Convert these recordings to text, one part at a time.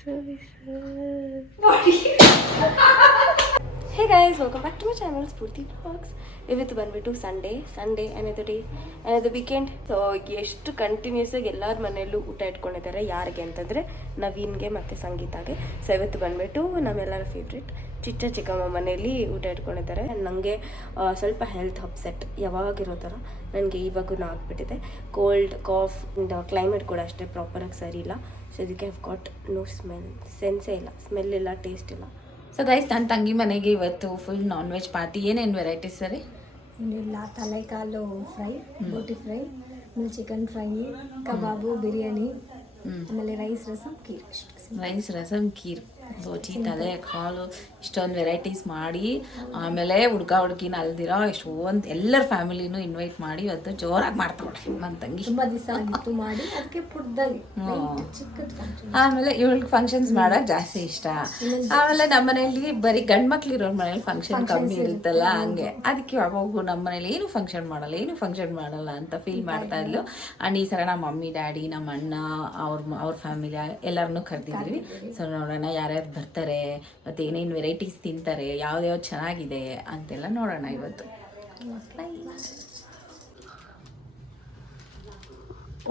Sorry, sir. Hey guys, welcome back to my channel Spurti Vlogs. ಇವತ್ತು ಬಂದ್ಬಿಟ್ಟು Sunday ಅನ್ನೋದು day ಅನ್ನೋದು weekend. So ಎಷ್ಟು ಕಂಟಿನ್ಯೂಸ್ ಆಗಿ ಎಲ್ಲರ ಮನೆಯಲ್ಲೂ ಊಟ ಇಟ್ಕೊಂಡಿದ್ದಾರೆ. ಯಾರಿಗೆ ಅಂತಂದರೆ ನವೀನ್ಗೆ ಮತ್ತು ಸಂಗೀತಾಗೆ. ಸೊ ಇವತ್ತು ಬಂದ್ಬಿಟ್ಟು ನಮ್ಮೆಲ್ಲರ ಫೇವ್ರೆಟ್ ಚಿಕ್ಕ ಚಿಕ್ಕಮ್ಮ ಮನೆಯಲ್ಲಿ ಊಟ ಇಟ್ಕೊಂಡಿದ್ದಾರೆ. ನನಗೆ ಸ್ವಲ್ಪ ಹೆಲ್ತ್ ಅಪ್ಸೆಟ್ ಯಾವಾಗಿರೋ ಥರ ನನಗೆ ಇವಾಗೂ ಆಗ್ಬಿಟ್ಟಿದೆ. ಕೋಲ್ಡ್ ಕಾಫ್, ಕ್ಲೈಮೇಟ್ ಕೂಡ ಅಷ್ಟೇ ಪ್ರಾಪರಾಗಿ ಸರಿ ಇಲ್ಲ. ಸೊ ಇದಕ್ಕೆ ಹ್ಯಾವ್ ಗಾಟ್ ನೋ ಸೆನ್ಸೇ ಇಲ್ಲ, ಸ್ಮೆಲ್ ಇಲ್ಲ, ಟೇಸ್ಟ್ ಇಲ್ಲ. ಸೊ ಗೈಸ್, ನನ್ನ ತಂಗಿ ಮನೆಗೆ ಇವತ್ತು ಫುಲ್ ನಾನ್ ವೆಜ್ ಪಾರ್ಟಿ. ಏನೇನು ವೆರೈಟೀಸ್ ಸರಿ? ಏನಿಲ್ಲ, ತಲೆಕಾಲು ಫ್ರೈ, ಬೋಟಿ ಫ್ರೈ, ಆಮೇಲೆ ಚಿಕನ್ ಫ್ರೈ, ಕಬಾಬು, ಬಿರಿಯಾನಿ, ಆಮೇಲೆ ರೈಸ್ ರಸಮ್ ಖೀರ್, ಬೋಟಿ, ತಲೆ ಕಾಲು, ಇಷ್ಟೊಂದು ವೆರೈಟೀಸ್ ಮಾಡಿ, ಆಮೇಲೆ ಹುಡುಗಿನ ಅಲ್ದಿರೋ ಇಷ್ಟೊಂದು ಎಲ್ಲರ ಫ್ಯಾಮಿಲಿನೂ ಇನ್ವೈಟ್ ಮಾಡಿ ಇವತ್ತು ಜೋರಾಗಿ ಮಾಡ್ತಾಳೆ ನನ್ನ ತಂಗಿ. ತುಂಬ ದಿವಸ ಆಗಿತ್ತು ಮಾಡಿ, ಅದಕ್ಕೆ ಪುಟ್ಟದಾಗಿ ಆಮೇಲೆ ಇವಳಿಗೆ ಫಂಕ್ಷನ್ಸ್ ಮಾಡೋಕೆ ಜಾಸ್ತಿ ಇಷ್ಟ. ಆಮೇಲೆ ನಮ್ಮ ಮನೆಯಲ್ಲಿ ಬರೀ ಗಂಡು ಮಕ್ಳು ಇರೋ ಮನೇಲಿ ಫಂಕ್ಷನ್ ಕಮ್ಮಿ ಇರುತ್ತಲ್ಲ, ಹಂಗೆ ಅದಕ್ಕೆ ಯಾವಾಗೂ ನಮ್ಮ ಮನೇಲಿ ಏನು ಫಂಕ್ಷನ್ ಮಾಡಲ್ಲ ಅಂತ ಫೀಲ್ ಮಾಡ್ತಾ ಇದ್ಲು. ಆ್ಯಂಡ್ ಈ ಸಲ ನಮ್ಮ ಮಮ್ಮಿ ಡ್ಯಾಡಿ, ನಮ್ಮ ಅಣ್ಣ, ಅವ್ರ ಫ್ಯಾಮಿಲಿ ಎಲ್ಲರನ್ನೂ ಕರೆದಿದ್ವಿ. ಸೊ ನೋಡೋಣ ಯಾರ್ಯಾರು ಬರ್ತಾರೆ, ಮತ್ತು ಏನೇನು ವೆರೈಟೀಸ್ ತಿಂತಾರೆ, ಯಾವ್ದು ಚೆನ್ನಾಗಿದೆ ಅಂತೆಲ್ಲ ನೋಡೋಣ ಇವತ್ತು.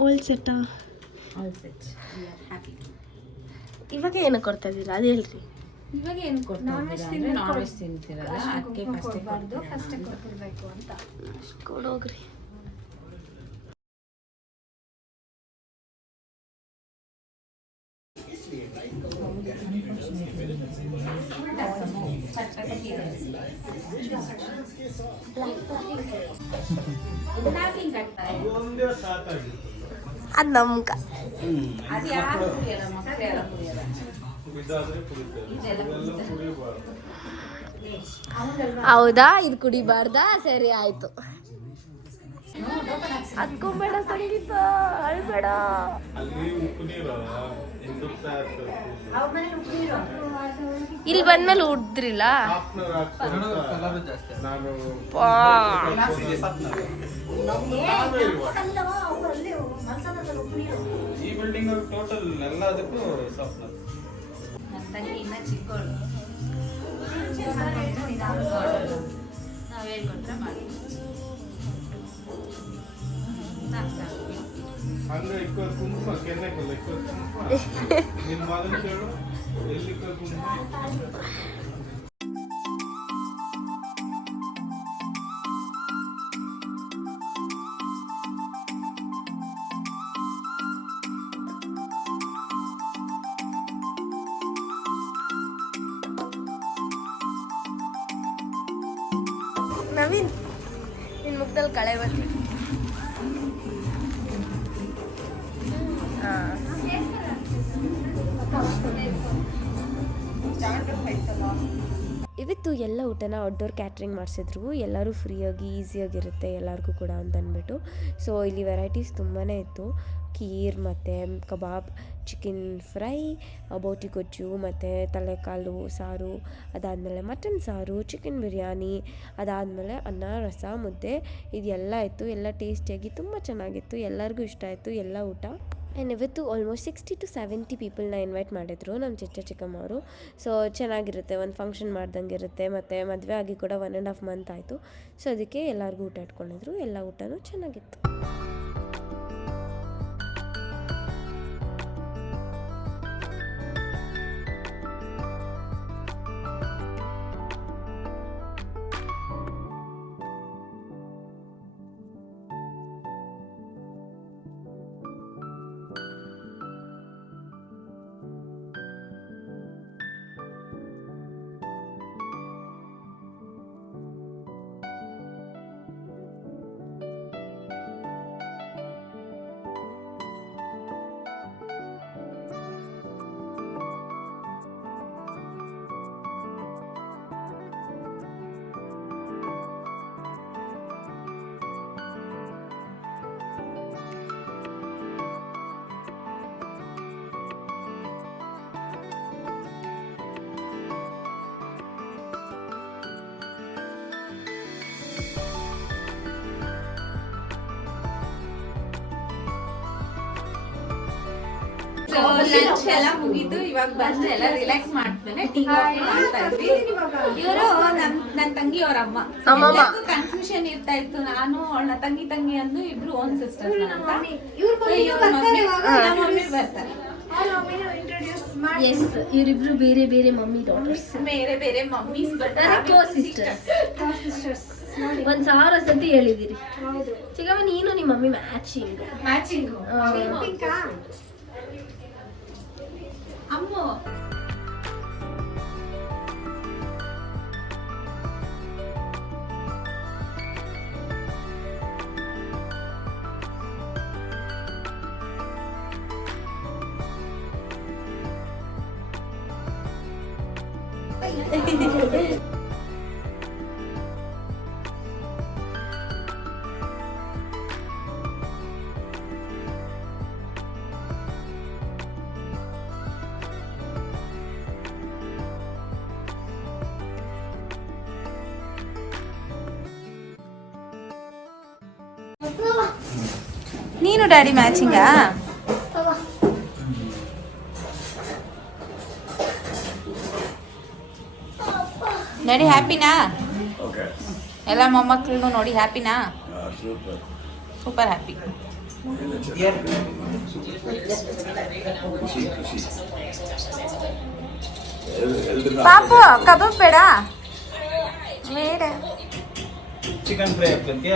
ಓಲ್ಡ್ ಸೆಟ್ ಇವಾಗ ಏನು ಕೊಡ್ತಾ ಇದ್ದೀರಾ ಅದು ಹೇಳ್ರಿ. ಇವಾಗ ಏನು ಕೊಡ್ತಾರೆ? ನಾನ್ ವೆಜ್ ತಿಂತೀರಲ್ಲ, ಅದಕ್ಕೆ ಫಸ್ಟೇ ಕೊಟ್ಟಿರ್ಬೇಕು ಅಂತ ಕೊಡೋಗ್ರಿ. ಅದು ನಮ್ಗ ಹೌದಾ, ಇದು ಕುಡಿಬಾರ್ದಾ? ಸರಿ ಆಯ್ತು. ಅದ್ಕೊಂಬೇಡ ಸಂಗೀತ, ಅಳ್ಬೇಡ. ಇಲ್ಲಿ ಬಂದ್ಮೇಲೆ ಉಡ್ದ್ರಿಲ್ಲ. ಈ ಬಿಲ್ಡಿಂಗ್ ಟೋಟಲ್ ಎಲ್ಲದಕ್ಕೂ ಇನ್ನ ಚಿಕ್ಕವಳು, ನಾವು ಹೇಳ್ಕೊಟ್ರೆ ಮಾಡಿ ಹಂಗ ಇಕ್ಕ ಕುಂಕುಮ ಕೆನ್ನೆಕಲ್ಲ ಇಕ್ಕ ಕುಂಕುಮ ನಿನ್ನ ಮಗನ ಕೇಳು ಎಲ್ಲಿ ಕುಂಕುಮ. ನವೀನ್, ನಿನ್ನ ಮುಖದಲ್ಲಿ ಕಳೆ ಬಂತು. ಇವತ್ತು ಎಲ್ಲ ಊಟನ ಔಟ್ಡೋರ್ ಕ್ಯಾಟ್ರಿಂಗ್ ಮಾಡಿಸಿದ್ರು. ಎಲ್ಲರೂ ಫ್ರೀಯಾಗಿ ಈಸಿಯಾಗಿರುತ್ತೆ ಎಲ್ಲರಿಗೂ ಕೂಡ ಅಂತ ಅಂದ್ಬಿಟ್ಟು. ಸೊ ಇಲ್ಲಿ ವೆರೈಟೀಸ್ ತುಂಬಾ ಇತ್ತು. ಖೀರ್ ಮತ್ತು ಕಬಾಬ್, ಚಿಕನ್ ಫ್ರೈ, ಬೋಟಿ ಗೊಜ್ಜು ಮತ್ತು ತಲೆಕಾಲು ಸಾರು, ಅದಾದಮೇಲೆ ಮಟನ್ ಸಾರು, ಚಿಕನ್ ಬಿರಿಯಾನಿ, ಅದಾದಮೇಲೆ ಅನ್ನ, ರಸ, ಮುದ್ದೆ, ಇದೆಲ್ಲ ಇತ್ತು. ಎಲ್ಲ ಟೇಸ್ಟಿಯಾಗಿ ತುಂಬ ಚೆನ್ನಾಗಿತ್ತು. ಎಲ್ಲರಿಗೂ ಇಷ್ಟ ಆಯಿತು ಎಲ್ಲ ಊಟ. ಆ್ಯಂಡ್ ಇವತ್ತು ಆಲ್ಮೋಸ್ಟ್ 60 to 70 ಪೀಪಲ್ನ ಇನ್ವೈಟ್ ಮಾಡಿದ್ರು ನಮ್ಮ ಚಿಕ್ಕಮ್ಮವರು. ಸೊ ಚೆನ್ನಾಗಿರುತ್ತೆ, ಒಂದು ಫಂಕ್ಷನ್ ಮಾಡ್ದಂಗೆ ಇರುತ್ತೆ. ಮತ್ತು ಮದುವೆ ಆಗಿ ಕೂಡ 1.5 ಮಂತ್ ಆಯಿತು. ಸೊ ಅದಕ್ಕೆ ಎಲ್ಲರಿಗೂ ಊಟ ಇಟ್ಕೊಂಡಿದ್ರು. ಎಲ್ಲ ಊಟನೂ ಚೆನ್ನಾಗಿತ್ತು. ಲಂಚ್ ಎಲ್ಲ ಮುಗಿದು ಇವಾಗ ಬಂದು ಎಲ್ಲ ರಿಲ್ಯಾಕ್ಸ್ ಮಾಡ್ತಾನೆ ಟೀ ಕಾಫಿ ಮಾಡ್ತಾ ಇದ್ವಿ. ಇವರು ನನ್ನ ತಂಗಿ ಅವ್ರ ಅಮ್ಮ. ಕನ್ಫ್ಯೂಷನ್ ಇರ್ತಾ ಇತ್ತು, ನಾನು ಅವಳ ತಂಗಿ ಅಂದು ಇಬ್ರು ಓನ್ ಸಿಸ್ಟರ್ಸ್ ಅಂತ. ನಮ್ಮ ಮಮ್ಮಿ ಬರ್ತಾರೆ. ಎಸ್, ಇವರಿಬ್ರು ಬೇರೆ ಬೇರೆ ಮಮ್ಮಿ ಡಾಟರ್ಸ್, ಬೇರೆ ಬೇರೆ ಮಮ್ಮೀಸ್ ಕೋ ಸಿಸ್ಟರ್ಸ್. 1000 ಸತಿ ಹೇಳಿದಿರಿ. ಚಿಕ್ಕಮ್ಮ ನೀನು ನಿಮ್ಮ ಮಮ್ಮಿ ಮ್ಯಾಚಿಂಗ್. ಅಮ್ಮ ನೀನು ಡ್ಯಾಡಿ ಮ್ಯಾಚಿಂಗಾ? ಡ್ಯಾಡಿ ಹ್ಯಾಪಿನಾ? ಎಲ್ಲ ಮೊಮ್ಮಕ್ಕಳನ್ನು ನೋಡಿ ಹ್ಯಾಪಿನಾ? Super happy. ಪಾಪು ಕಬಾಬ್ ಬೇಡ? ಬೇಡ. ಚಿಕನ್ ಫ್ರೈ ಹಾಕ್ಲಿಕ್ಕೆ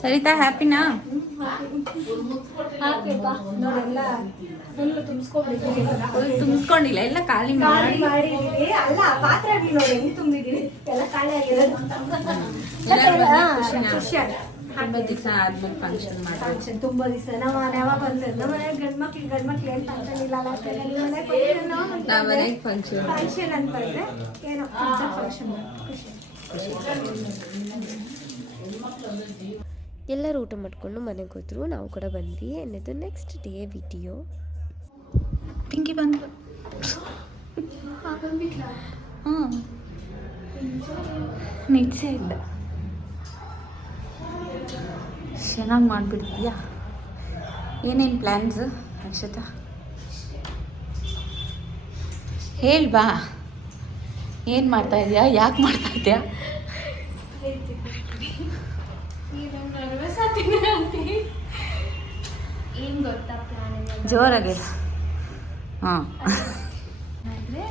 ಸರಿತಾ ಹ್ಯಾಪಿನಾ? ತುಂಬಿಸ್ಕೊಂಡಿಲ್ಲ, ಎಲ್ಲ ಖಾಲಿ ಮಾಡಿ ಅಲ್ಲ ಪಾತ್ರೆ ನೋಡಿ ಹೆಂಗ್ ತುಂಬಿದೀವಿ, ಎಲ್ಲ ಖಾಲಿ ಆಗಿರೋದು. ತುಂಬಾ ದಿವಸ ಆದ್ಮೇಲೆ ಫಂಕ್ಷನ್ ಮಾಡಿ ತುಂಬಾ ದಿವಸ ನಾವು ಯಾವಾಗ ಬಂದ್ರೆ ನಮ್ಮ ಮನೆಗೆ ಗಂಡ್ಮಕ್ಳು ಏನ್ ಫಂಕ್ಷನ್ ಇಲ್ಲ ನಮ್ಮ ಮನೆಗೆ ಫಂಕ್ಷನ್ ಅಂತ ಬಂದ್ರೆ ಏನೋ ಫಂಕ್ಷನ್ ಖುಷಿ. ಎಲ್ಲರೂ ಊಟ ಮಾಡಿಕೊಂಡು ಮನೆಗೆ ಹೋದ್ರು, ನಾವು ಕೂಡ ಬಂದ್ವಿ. ಅನ್ನೋದು ನೆಕ್ಸ್ಟ್ ಡೇ ವಿಡಿಯೋ. ಪಿಂಕಿ ಬಂದು ನಿಜ ಇಲ್ಲ, ಚೆನ್ನಾಗಿ ಮಾಡಿಬಿಡ್ತೀಯಾ? ಏನೇನು ಪ್ಲ್ಯಾನ್ಸ್ ಅಕ್ಷತಾ ಹೇಳ್ಬಾ, ಏನು ಮಾಡ್ತಾ ಇದೆಯಾ, ಯಾಕೆ ಮಾಡ್ತಾ ಇದೆಯಾ? ಏನ್ ಗೊತ್ತಾ ಪ್ಲಾನ್ ಜೋರಾಗಿ ಹಾಂ. ಅಂದರೆ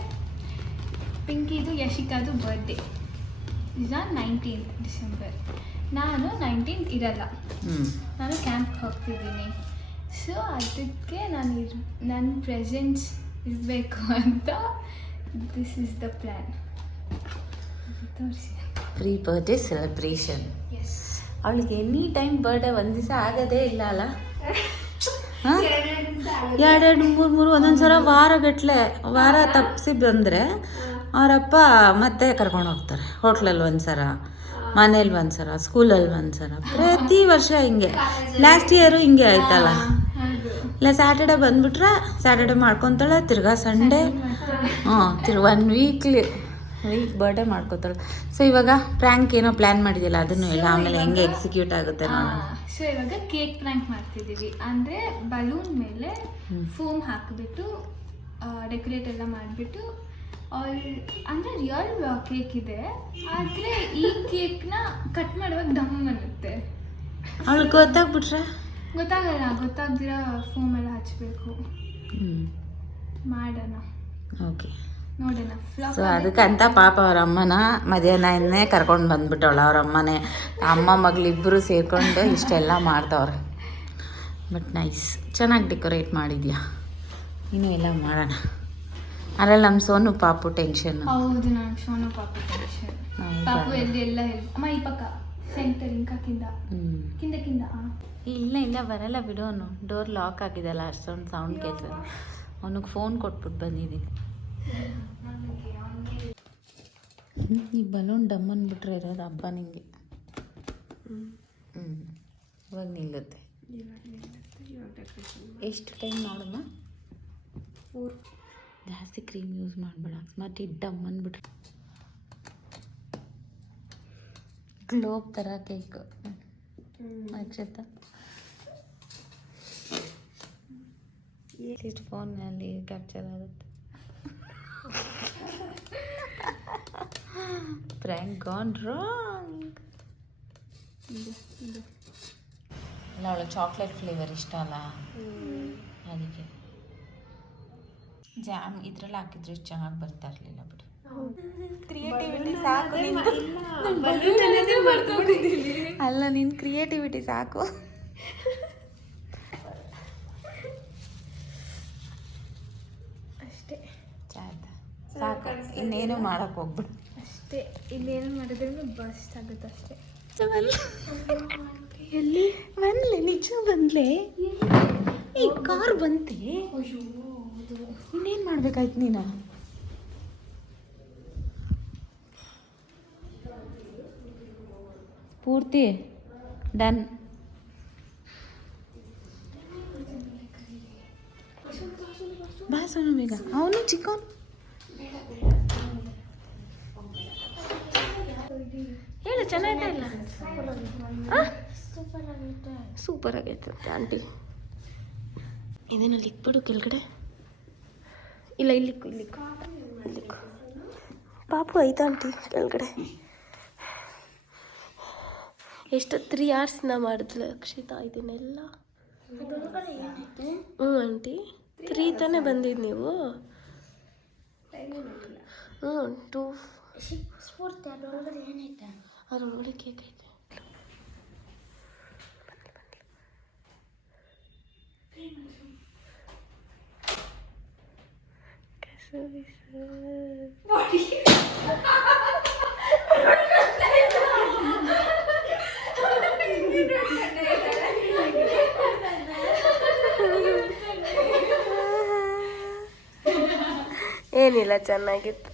ಪಿಂಕಿದು ಯಶಿಕಾದು ಬರ್ಡೇ ಈಗ 19th ಡಿಸೆಂಬರ್. ನಾನು 19th ಇರಲ್ಲ, ನಾನು ಕ್ಯಾಂಪ್ಗೆ ಹೋಗ್ತಿದ್ದೀನಿ. ಸೊ ಅದಕ್ಕೆ ನನ್ನ ಪ್ರೆಸೆನ್ಸ್ ಇರಬೇಕು ಅಂತ ದಿಸ್ ಇಸ್ ದ ಪ್ಲ್ಯಾನ್. ತೋರಿಸಿ ಪ್ರೀ ಬರ್ಡೇ ಸೆಲೆಬ್ರೇಷನ್. ಎಸ್, ಅವಳಿಗೆ ಎನಿ ಟೈಮ್ ಬರ್ಡೇ ಒಂದು ದಿವಸ ಆಗೋದೇ ಇಲ್ಲ ಅಲ್ಲ? ಹಾಂ, 2-3 ಒಂದೊಂದು ಸಲ ವಾರ ತಪ್ಪಿಸಿ ಬಂದರೆ ಅವರಪ್ಪ ಮತ್ತೆ ಕರ್ಕೊಂಡು ಹೋಗ್ತಾರೆ. ಹೋಟ್ಲಲ್ಲಿ ಒಂದ್ಸಲ, ಮನೇಲಿ ಒಂದ್ಸಲ, ಸ್ಕೂಲಲ್ಲಿ ಒಂದ್ಸಲ, ಪ್ರತಿ ವರ್ಷ ಹಿಂಗೆ. ಲಾಸ್ಟ್ ಇಯರು ಹಿಂಗೆ ಆಯ್ತಲ್ಲ. ಇಲ್ಲ ಸ್ಯಾಟರ್ಡೆ ಬಂದುಬಿಟ್ರೆ ಸ್ಯಾಟರ್ಡೆ ಮಾಡ್ಕೊತಾಳೆ, ತಿರ್ಗಾ ಸಂಡೇ, ತಿರ್ಗಿ 1 ವೀಕ್ ಬರ್ಡೇ ಮಾಡ್ಕೋತಾಳೆ. ಸೊ ಇವಾಗ ಪ್ರ್ಯಾಂಕ್ ಏನೋ ಪ್ಲ್ಯಾನ್ ಮಾಡಿದ್ಯಲ್ಲ, ಅದನ್ನು ಎಲ್ಲ ಆಮೇಲೆ ಹೆಂಗೆ ಎಕ್ಸಿಕ್ಯೂಟ್ ಆಗುತ್ತೆ ನೋಡಿ. ಸೊ ಇವಾಗ ಕೇಕ್ ಪ್ರ್ಯಾಂಕ್ ಮಾಡ್ತಿದ್ದೀವಿ. ಅಂದರೆ ಬಲೂನ್ ಮೇಲೆ ಫೋಮ್ ಹಾಕಿಬಿಟ್ಟು ಡೆಕೋರೇಟ್ ಎಲ್ಲ ಮಾಡಿಬಿಟ್ಟು ಅಂದರೆ ರಿಯಲ್ ಕೇಕ್ ಇದೆ, ಆದರೆ ಈ ಕೇಕ್ನ ಕಟ್ ಮಾಡುವಾಗ ದಮ್ ಅನ್ನುತ್ತೆ. ಅವಳಿಗೆ ಗೊತ್ತಾಗ್ಬಿಟ್ರೆ ಗೊತ್ತಾಗ್ದಿರ ಫೋಮ್ ಎಲ್ಲ ಹಚ್ಚಬೇಕು. ಮಾಡೋಣ, ಓಕೆ. ನೋಡೋಣ. ಸೊ ಅದಕ್ಕಂತ ಪಾಪ ಅವ್ರ ಅಮ್ಮನ ಮಧ್ಯಾಹ್ನನೇ ಕರ್ಕೊಂಡು ಬಂದ್ಬಿಟ್ಟವಳು. ಅವ್ರ ಅಮ್ಮನೇ ಅಮ್ಮ ಮಗಳಿಬ್ಬರು ಸೇರಿಕೊಂಡು ಇಷ್ಟೆಲ್ಲ ಮಾಡ್ತವ್ರೆ. ಬಟ್ ನೈಸ್, ಚೆನ್ನಾಗಿ ಡೆಕೋರೇಟ್ ಮಾಡಿದ್ಯಾ. ಇನ್ನೂ ಎಲ್ಲ ಮಾಡೋಣ. ಅದ್ರಲ್ಲಿ ನಮ್ಮ ಸೋನು ಪಾಪು ಟೆನ್ಷನ್. ಹೌದು, ನಾನು ಸೋನು ಪಾಪು ಟೆನ್ಷನ್. ಪಾಪು ಎಲ್ಲಿ ಎಲ್ಲ ಅಮ್ಮ ಈ ಪಕ್ಕ ಸೆಂಟರ್ ಕಿಂದ ಇಲ್ಲ ಬರಲ್ಲ ಬಿಡು. ಅವನು ಡೋರ್ ಲಾಕ್ ಆಗಿದೆಲ್ಲ, ಅಷ್ಟೊಂದು ಸೌಂಡ್ ಕೇಳ್ತದೆ. ಅವನಿಗೆ ಫೋನ್ ಕೊಟ್ಬಿಟ್ಟು ಬಂದಿದ್ದೀನಿ. ಈ ಬಲೂನ್ ಡಮ್ ಅಂದ್ಬಿಟ್ರೆ ಇರೋದು ಹಬ್ಬ ನಿಂಗೆ. ಇವಾಗ ನಿಲ್ಲುತ್ತೆ. ಎಷ್ಟು ಟೈಮ್ ನೋಡಮ್ಮ? 4. ಜಾಸ್ತಿ ಕ್ರೀಮ್ ಯೂಸ್ ಮಾಡಬೇಡ, ಅಕಸ್ಮಾತ್ ಡಮ್ ಅಂದ್ಬಿಟ್ರೆ. ಗ್ಲೋಬ್ ಥರ ಕೇಕ್ ಅಕ್ಷತ. ಇಷ್ಟು ಫೋನಲ್ಲಿ ಕ್ಯಾಪ್ಚರ್ ಆಗುತ್ತೆ. Prank gone wrong. ಅಲ್ಲ ಅವಳು ಚಾಕ್ಲೇಟ್ ಫ್ಲೇವರ್ ಇಷ್ಟ ಅಲ್ಲ, ಅದಕ್ಕೆ ಜಾಮ್ ಇದ್ರಲ್ಲಿ ಹಾಕಿದ್ರೆ ಇಷ್ಟು ಚೆನ್ನಾಗಿ ಬರ್ತಾ ಇರಲಿಲ್ಲ ಬಿಡು. ಕ್ರಿಯೇಟಿವಿಟಿ ಸಾಕು ಅಲ್ಲ, ನಿನ್ನ ಕ್ರಿಯೇಟಿವಿಟಿ ಸಾಕು. ಅಷ್ಟೇ ಸಾಕು, ಇನ್ನೇನು ಮಾಡಕ್ ಹೋಗ್ಬಿಡು. ಅಷ್ಟೇ, ಇನ್ನೇನು ಮಾಡಿದ್ರೆ ಬಸ್ಟ್ ಆಗುತ್ತೆ ಅಷ್ಟೇ. ಎಲ್ಲಿ ಬಂದ್ಲೆ? ನಿಜ ಬಂದ್ಲೆ? ಈ ಕಾರ್ ಬಂತೆ, ಇನ್ನೇನು ಮಾಡ್ಬೇಕಾಯ್ತು ನೀನು? ಪೂರ್ತಿ ಡನ್. ಬಾ ಸೋನು ಬೇಗ, ಅವನು ಚಿಕ್ಕವನು. ಹೇಳು, ಚೆನ್ನಾಗಿದೆ ಇಲ್ಲ? ಸೂಪರ್ ಆಗೈತೆ ಆಂಟಿ. ಇದೇನಲ್ಲಿ ಇಕ್ಬಿಡು ಕೆಳಗಡೆ. ಇಲ್ಲ, ಇಲ್ಲಿಕ್ಕು ಇಲ್ಲಿಕ್ಕು ಇಲ್ಲಿಕ್ಕು. ಪಾಪು ಐತಾ ಆಂಟಿ ಕೆಳಗಡೆ? ಎಷ್ಟು 3 hours ಮಾಡಿದ್ಲು ಅಕ್ಷಿತಾ ಇದನ್ನೆಲ್ಲ. ಹ್ಞೂ ಆಂಟಿ, 3 ತಾನೇ ಬಂದಿದ್ದು ನೀವು? ಹ್ಞೂ 2 ಅದ್ರೊಳಗಡೆ ಕೇಕ್ ಐತೆ. ಏನಿಲ್ಲ, ಚೆನ್ನಾಗಿತ್ತು.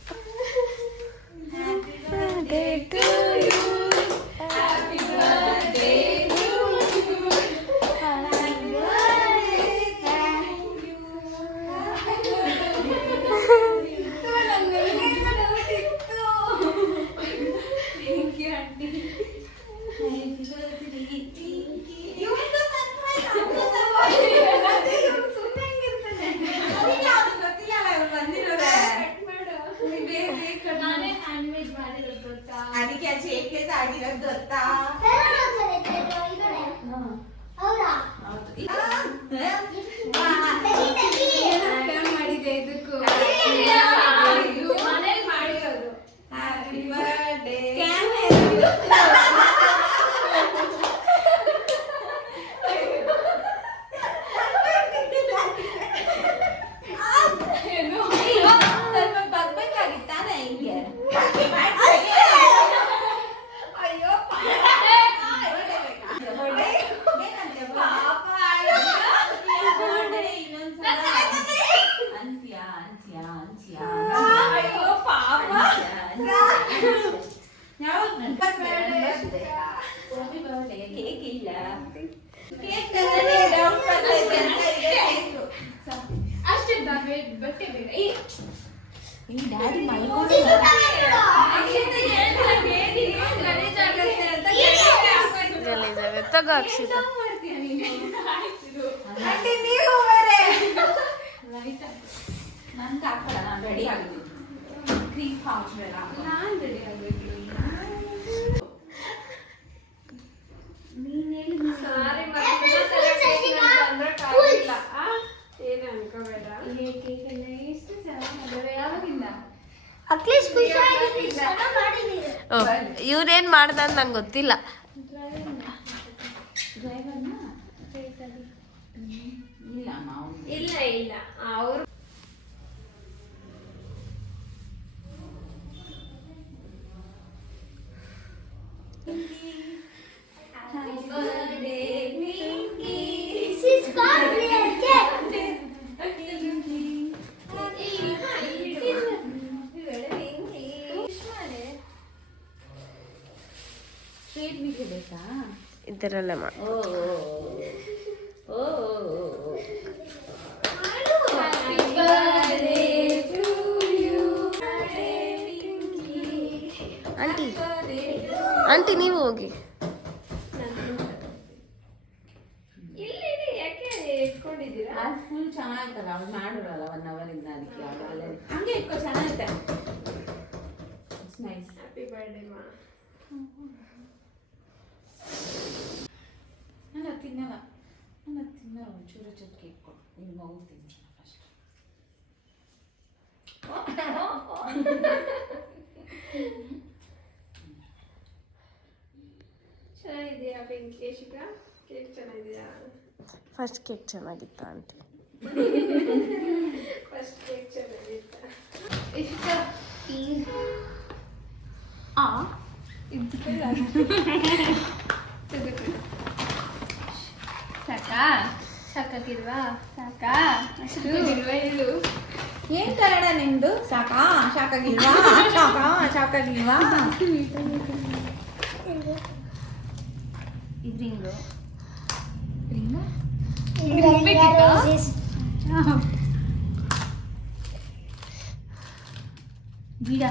ತಗೋ ಅಕ್ಷಿತಾ. ಇವ್ರೇನ್ ಮಾಡ್ದ ಅಂತ ನಂಗೆ ಗೊತ್ತಿಲ್ಲ. ಇಲ್ಲ ಇಲ್ಲ ಅವರು ಇದರಲ್ಲೇ ಮಾಡಿ. ಆಂಟಿ ಆಂಟಿ ನೀವು ಹೋಗಿ. ಇಲ್ಲಿ ಯಾಕೆ ಇಟ್ಕೊಂಡಿದ್ದೀರಾ? ಚೆನ್ನಾಯ್ತಲ್ಲ ಅವ್ಳು ಮಾಡಿರಲ್ಲ 1 hour ಇಂದ ಅದಕ್ಕೆ ಅಲ್ಲೇ ಹಂಗೆ ಇಟ್ಕೋ ಚೆನ್ನಾಗೈತೆ ನೈಸ್ ಹ್ಯಾಪಿ ಬರ್ಡೇ ಮಾ. ನಾನು ತಿನ್ನಲ್ಲ ಒಂಚೂರು ಚಟ್ಕೆ ಇಟ್ಕೊಡು ನಿಮ್ಮ ಮಗು ತಿನ್ನಲ್ಲ ಫಸ್ಟ್. ಚೆನ್ನಾಗಿದೆಯಾ ವೆಂಕಟೇಶಿಕ? ಕೇಕ್ ಚೆನ್ನಾಗಿದೆಯಾ? ಫಸ್ಟ್ ಕೇಕ್ ಚೆನ್ನಾಗಿತ್ತ ಆಂಟಿ? ಫಸ್ಟ್ ಕೇಕ್ ಚೆನ್ನಾಗಿತ್ತ. ಇಷ್ಟ ಸಾಕಾ? ಸಾಕಾಗಿಲ್ವಾ? ಸಾಕಾ? ಅಷ್ಟು ಇಲ್ವಾ ಇದು? ಏನ್ ಕನ್ನಡ ನಿಮ್ದು? ಸಾಕಾ? ಸಾಕಾಗಿಲ್ವಾ? ಸಾಕಾಗಿಲ್ವಾ? ಇದು ರಿಂಗು ಗಿಡ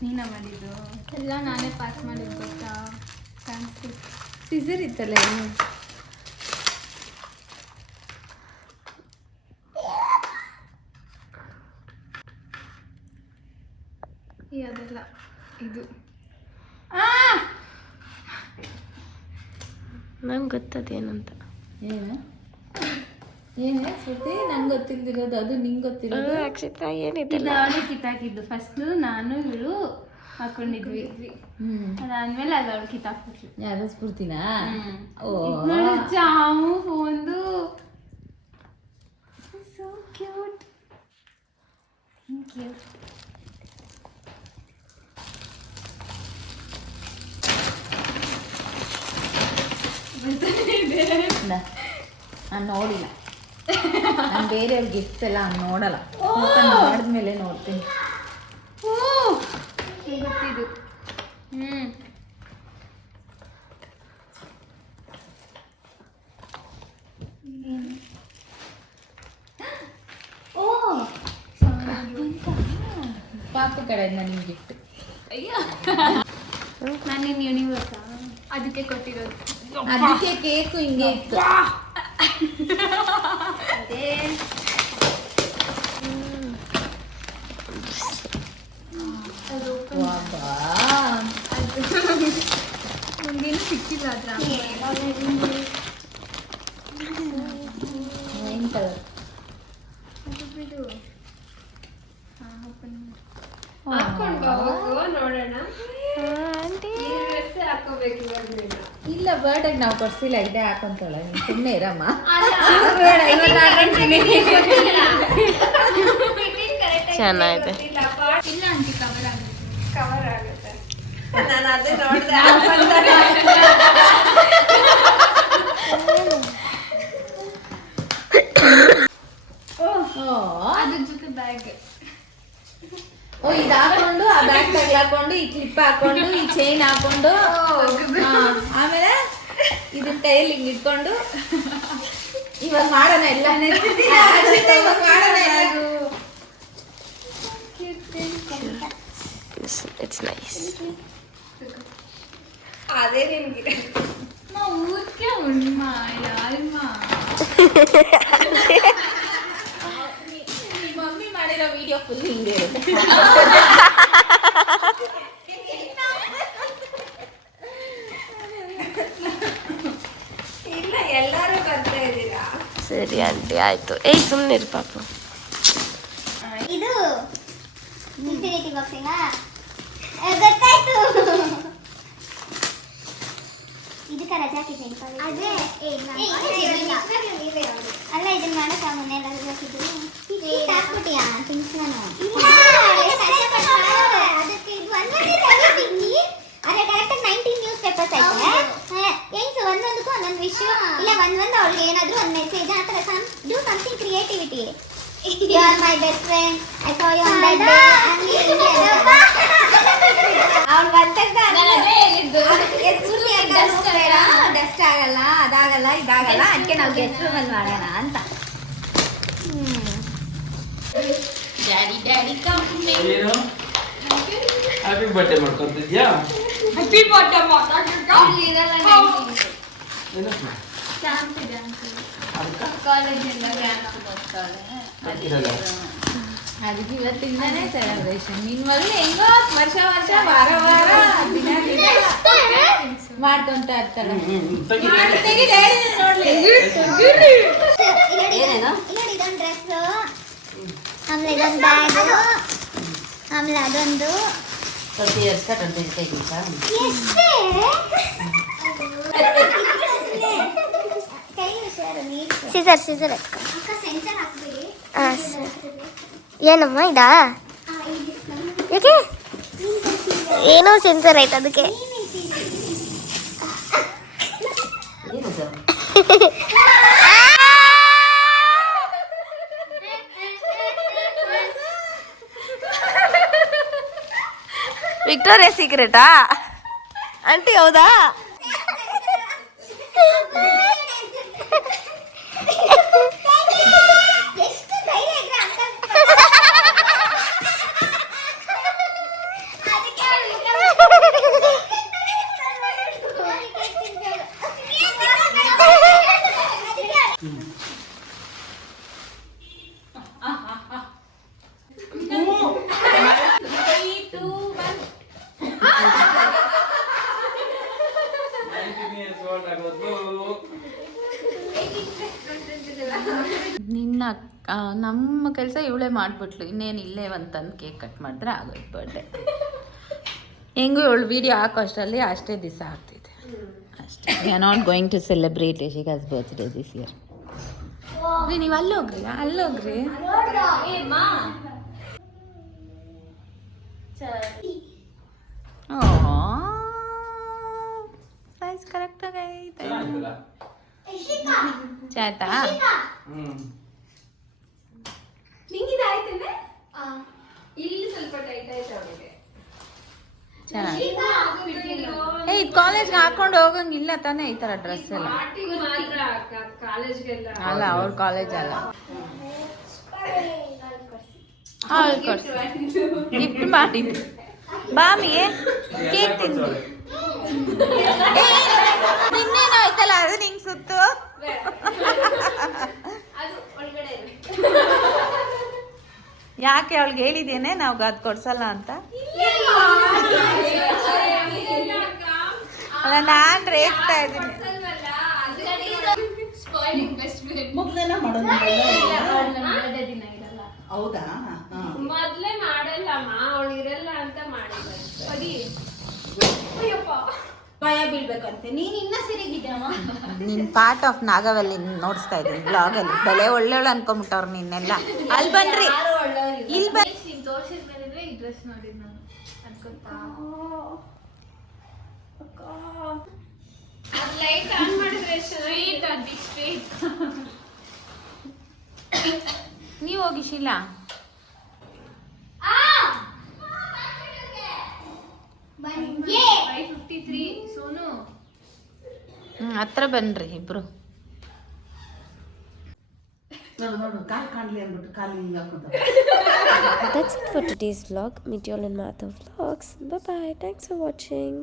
ನೀನ ಮಾಡಿದ್ದು ಎಲ್ಲ ನಾನೇ ಪಾಸ್ ಮಾಡಿದ್ದು ಗೊತ್ತಾ? ಸಿಸರ್ ಇತ್ತಲ್ಲ ಏನು? ಅದೆಲ್ಲ ಇದು ನಂಗೆ ಗೊತ್ತದೇನಂತ. ಏನು ಏನೇ ಶ್ರುತಿ? ನಂಗೆ ಗೊತ್ತಿಲ್ದಿರೋದು ಅದು ನಿಂಗೆ ಗೊತ್ತಿರೋದು. ಅಕ್ಷಿತಾ ಏನಿದೆ? ನಾನು ಕಿತ್ತಾಕಿದ್ದು ಫಸ್ಟ್, ನಾನು ಇವಳು ಹಾಕೊಂಡಿದ್ವಿ. ಅದಾದ್ಮೇಲೆ ಅದು ಅವಳು ಕಿತ್ತಾಕ್ಬಿಟ್ಲು. ಯಾರು ಸ್ಫೂರ್ತಿನಾ? ಓ ಜಾಮು ಒಂದು ಸೋ ಕ್ಯೂಟ್. Thank you. ನಾನು ನೋಡಿಲ್ಲ. ನಾನು ಬೇರೆಯವ್ರ ಗಿಫ್ಟ್ಸ್ ಎಲ್ಲ ಹಂಗೆ ನೋಡಲ್ಲ. ಮಾಡಿದ್ಮೇಲೆ ನೋಡ್ತೀನಿ. ಗೊತ್ತಿದ್ದು ಪಾಪು ಕಡೆಯಿಂದ ನಿಮ್ಗೆ ಗಿಫ್ಟ್. ಅಯ್ಯೋ ನಾನೇನು ಯೂನಿವರ್ಸ ಅದಕ್ಕೆ ಕೊಟ್ಟಿರೋದು. ಅದಕ್ಕೆ ಕೇಕು ಹಿಂಗೆ ಇತ್ತು. ಅದೇ ಮುಂದೇನು ಸಿಕ್ಕಿಲ್ಲ ಅದ್ರ ಏನ್ ಕಲರ್? ಅದು ಬಿಡು. ಹಾಕೊಂಡು ಹೋಗು ನೋಡೋಣ. ಡ್ರೆಸ್ ಹಾಕೋಬೇಕು ಇವಾಗ. ಇಲ್ಲ ಬರ್ಡೇಗೆ ನಾವು ಕೊಡ್ಸಿಲ್ಲ, ಇದೇ ಹಾಕೊಂತಾಳೆ. ಸುಮ್ಮನೆ ಇರಮ್ಮ. ಚೆನ್ನಾಗಿದೆ. ಇಲ್ಲ ಆಂಟಿ ಕವರ್ ಆಗುತ್ತೆ. ಕವರ್ ಆಗುತ್ತೆ. ನಾನು ಅದೇ ನೋಡಿದೆ. ಅದ್ರ ಜೊತೆ ಬ್ಯಾಗ್. ಓ ಇದು ಹಾಕೊಂಡು ಆ ಬ್ಯಾಗ್ ತಗ್ಲಾಕೊಂಡು ಈ ಕ್ಲಿಪ್ ಹಾಕೊಂಡು ಈ ಚೈನ್ ಹಾಕೊಂಡು ಆಮೇಲೆ ಇದನ್ನ ಕೈಯಲ್ಲಿ ಹಿಂಗೆ ಇಟ್ಕೊಂಡು ಇವಾಗ ಮಾಡೋಣ ಎಲ್ಲ. ಇವಾಗ ಮಾಡೋಣ ಎಲ್ಲ. It's nice. ಅದೇ ನಿನ್ಗೆ ಊರ್ಕೆ ಉಣ್ಮ ಯಾರಮ್ಮ ನಿಮ್ಮ ಮಮ್ಮಿ ಮಾಡಿರೋ ವಿಡಿಯೋ ಫುಲ್ ಹಿಂಗೆ ಇರುತ್ತೆ. ಇಲ್ಲ ಎಲ್ಲರೂ ಬರ್ತಾ ಇದ್ದೀರಾ? ಸರಿ ಆಂಟಿ ಆಯ್ತು. ಏಯ್ ಸುಮ್ಮನೆ ಇರು ಪಾಪು. ಇದು ಇನ್ಫಿನಿಟಿ ಬಾಕ್ಸಿಂಗ ಗೊತ್ತಾಯ್ತು. ಇದಕ್ಕೆ ರಜಾ ಹಾಕಿದ್ದೀನಿ ಅದೇ ಅಲ್ಲ ಇದನ್ನ ಮಾಡಕ್ಕ ಮೊನ್ನೆ ಎಲ್ಲ ರಜಾ ಹಾಕಿದ್ರು. ಹಾಕ್ಬಿಟ್ಟಿಯಾ ಥಿಂಗ್ಸ್? ನಾನು ಅದಕ್ಕೆ ಇದು ಅದೇ ಕರೆಕ್ಟಾಗಿ 19 ನ್ಯೂಸ್ ಪೇಪರ್ಸ್ ಐತೆ. ಹೆಂಗ್ಸು ಒಂದೊಂದಕ್ಕೂ ಒಂದೊಂದು ವಿಷಯ ಇಲ್ಲ ಒಂದೊಂದು ಅವಳಿಗೆ ಏನಾದರೂ ಒಂದು ಮೆಸೇಜ್ ಆ ಥರ do something creativity. You are my best friend. I saw you on that day. ಅವ್ಳು ಬಂದಾಗ ಡಸ್ಟ್ ಆಗಲ್ಲ ಅದಾಗಲ್ಲ ಇದಾಗಲ್ಲ ಅದಕ್ಕೆ ನಾವು ಗೆಸ್ಟ್ ರೂಮಲ್ಲಿ ಮಾಡೋಣ ಅಂತ. ಏನು ಹ್ಯಾಪಿ ಬರ್ಡೇ ಮಾಡ್ಕೊಂತಿದ್ಯಾ? ಹ್ಯಾಪಿ ಬರ್ಡೇ ಮಾತಾಡ್ತಿದ್ದ ಇರಲ್ಲ ಕ್ಯಾಂಪ್ ಇದೆ ಅಂಕಲ್ ಕಾಲೇಜಿಂದ ಕ್ಯಾಂಪ್ ಹೋಗ್ತಾಳೆ ಅದಕ್ಕೆ ಇವತ್ತಿಂದಾನೇ ಸೆಲೆಬ್ರೇಷನ್. ನಿನ್ ಮಗಳು ಹೆಂಗೋ ವರ್ಷ ವಾರ ದಿನ ಮಾಡ್ಕೊಂತ ಇರ್ತಾಳೆ. ನೋಡ್ಲಿ ಇದೊಂದು ಡ್ರೆಸ್, ಆಮೇಲೆ ಇದೊಂದು ಬ್ಯಾಗ್, ಆಮೇಲೆ ಅದೊಂದು ಸೀಸರ್ ಏನಮ್ಮ ಇದಾ ಯಾಕೆ ಏನೋ ಸೆನ್ಸರ್ ಆಯ್ತು ಅದಕ್ಕೆ. ವಿಕ್ಟೋರಿಯಾ ಸೀಕ್ರೆಟಾ ಆಂಟಿ? ಹೌದಾ? ನಿನ್ನ ನಮ್ಮ ಕೆಲಸ ಇವಳೇ ಮಾಡಿಬಿಟ್ಲು. ಇನ್ನೇನು ಇಲ್ಲೇ ಒಂದು ತಂದು ಕೇಕ್ ಕಟ್ ಮಾಡಿದ್ರೆ ಆಗೋಯ್ತು ಬರ್ಡೇ. ಹೆಂಗೂ ಇವಳು ವಿಡಿಯೋ ಹಾಕೋ ಅಷ್ಟರಲ್ಲಿ ಅಷ್ಟೇ ದಿವಸ ಆಗ್ತಿದೆ ಅಷ್ಟೇ. We are not going to celebrate Yashika's birthday this year. ನೀವು ಅಲ್ಲೋಗ್ರಿ ಸೈಜ್ ಕರೆಕ್ಟಾಗಿ ಐತೆ. ಚಾಯ್ತಾ? ನಿಂಗಿದೆ ಆಯ್ತೇನೆ ಇಲ್ಲಿ ಸ್ವಲ್ಪ ಟೈಟ್ ಆಯ್ತು ಅವಳಿಗೆ. ಇದು ಕಾಲೇಜ್ಗೆ ಹಾಕೊಂಡು ಹೋಗಂಗಿಲ್ಲ ತಾನೇ ಈ ಥರ ಡ್ರೆಸ್ ಎಲ್ಲ? ಅಲ್ಲ ಅವ್ರ ಕಾಲೇಜ್ ಅಲ್ಲ. ಗಿಫ್ಟ್ ಮಾಡಿ ಬಾಮಿಗೆ ಕೇಕ್ ತಿಂದು ನಿನ್ನೇನೋ ಆಯ್ತಲ್ಲ ಅದು ನಿಂಗೆ ಸುತ್ತು. ಯಾಕೆ ಅವಳಿಗೆ ಹೇಳಿದ್ದೇನೆ ನಾವು ಅದು ಕೊಡ್ಸಲ್ಲ ಅಂತ? ಅಲ್ಲ ನಾನು ರೇಗ್ತಾ ಇದ್ದೀನಿ. ಹೌದಾ? ಮೊದ್ಲೇ ಮಾಡಲ್ಲಮ್ಮ ಅವಳು ಇರಲ್ಲ ಅಂತ ಮಾಡಿದ. ಭಯ ಬೀಳ್ಬೇಕಂತೆ. ನೀನ್ ಇನ್ನ ಸರಿಗಿದ್ಯಮ್ಮ. ನಿನ್ ಪಾರ್ಟ್ ಆಫ್ ನಾಗವಲ್ಲಿ ನೋಡಿಸ್ತಾ ಇದ್ದೀನಿ ಬ್ಲಾಗಲ್ಲಿ. ಬೆಲೆ ಒಳ್ಳೆಯವಳು ಅನ್ಕೊಂಬಿಟ್ಟವ್ರು ನಿನ್ನೆಲ್ಲ. ಅಲ್ಲಿ ಬನ್ರಿ, ಇಲ್ಲಿ ಬನ್ನಿ. ತೋರ್ಸಿದ ಮೇಲೆ ಈ ಡ್ರೆಸ್ ನೋಡಿದ್ ನಾನು ಅನ್ಕೊಂತಾ ಲೈಟ್ ಆನ್ ಮಾಡಿದ್ರೆ ಸ್ಟ್ರೈಟ್ ಅದು ಸ್ಟ್ರೈಟ್. ನೀವು ಹೋಗಿ ಶೀಲಾ. ಬನ್ನಿ 5:53 ಸೋನು. ಹತ್ರ ಬನ್ರಿ ಇಬ್ರು. ನೋಡು ಕಾಲು ಕಾಣಲಿ ಅಂದ್ಬಿಟ್ಟು ಕಾಲು ಹಿಂಗೆ ಹಾಕೋದು. That's it for today's vlog. Meet you all in my other vlogs. Bye bye. Thanks for watching.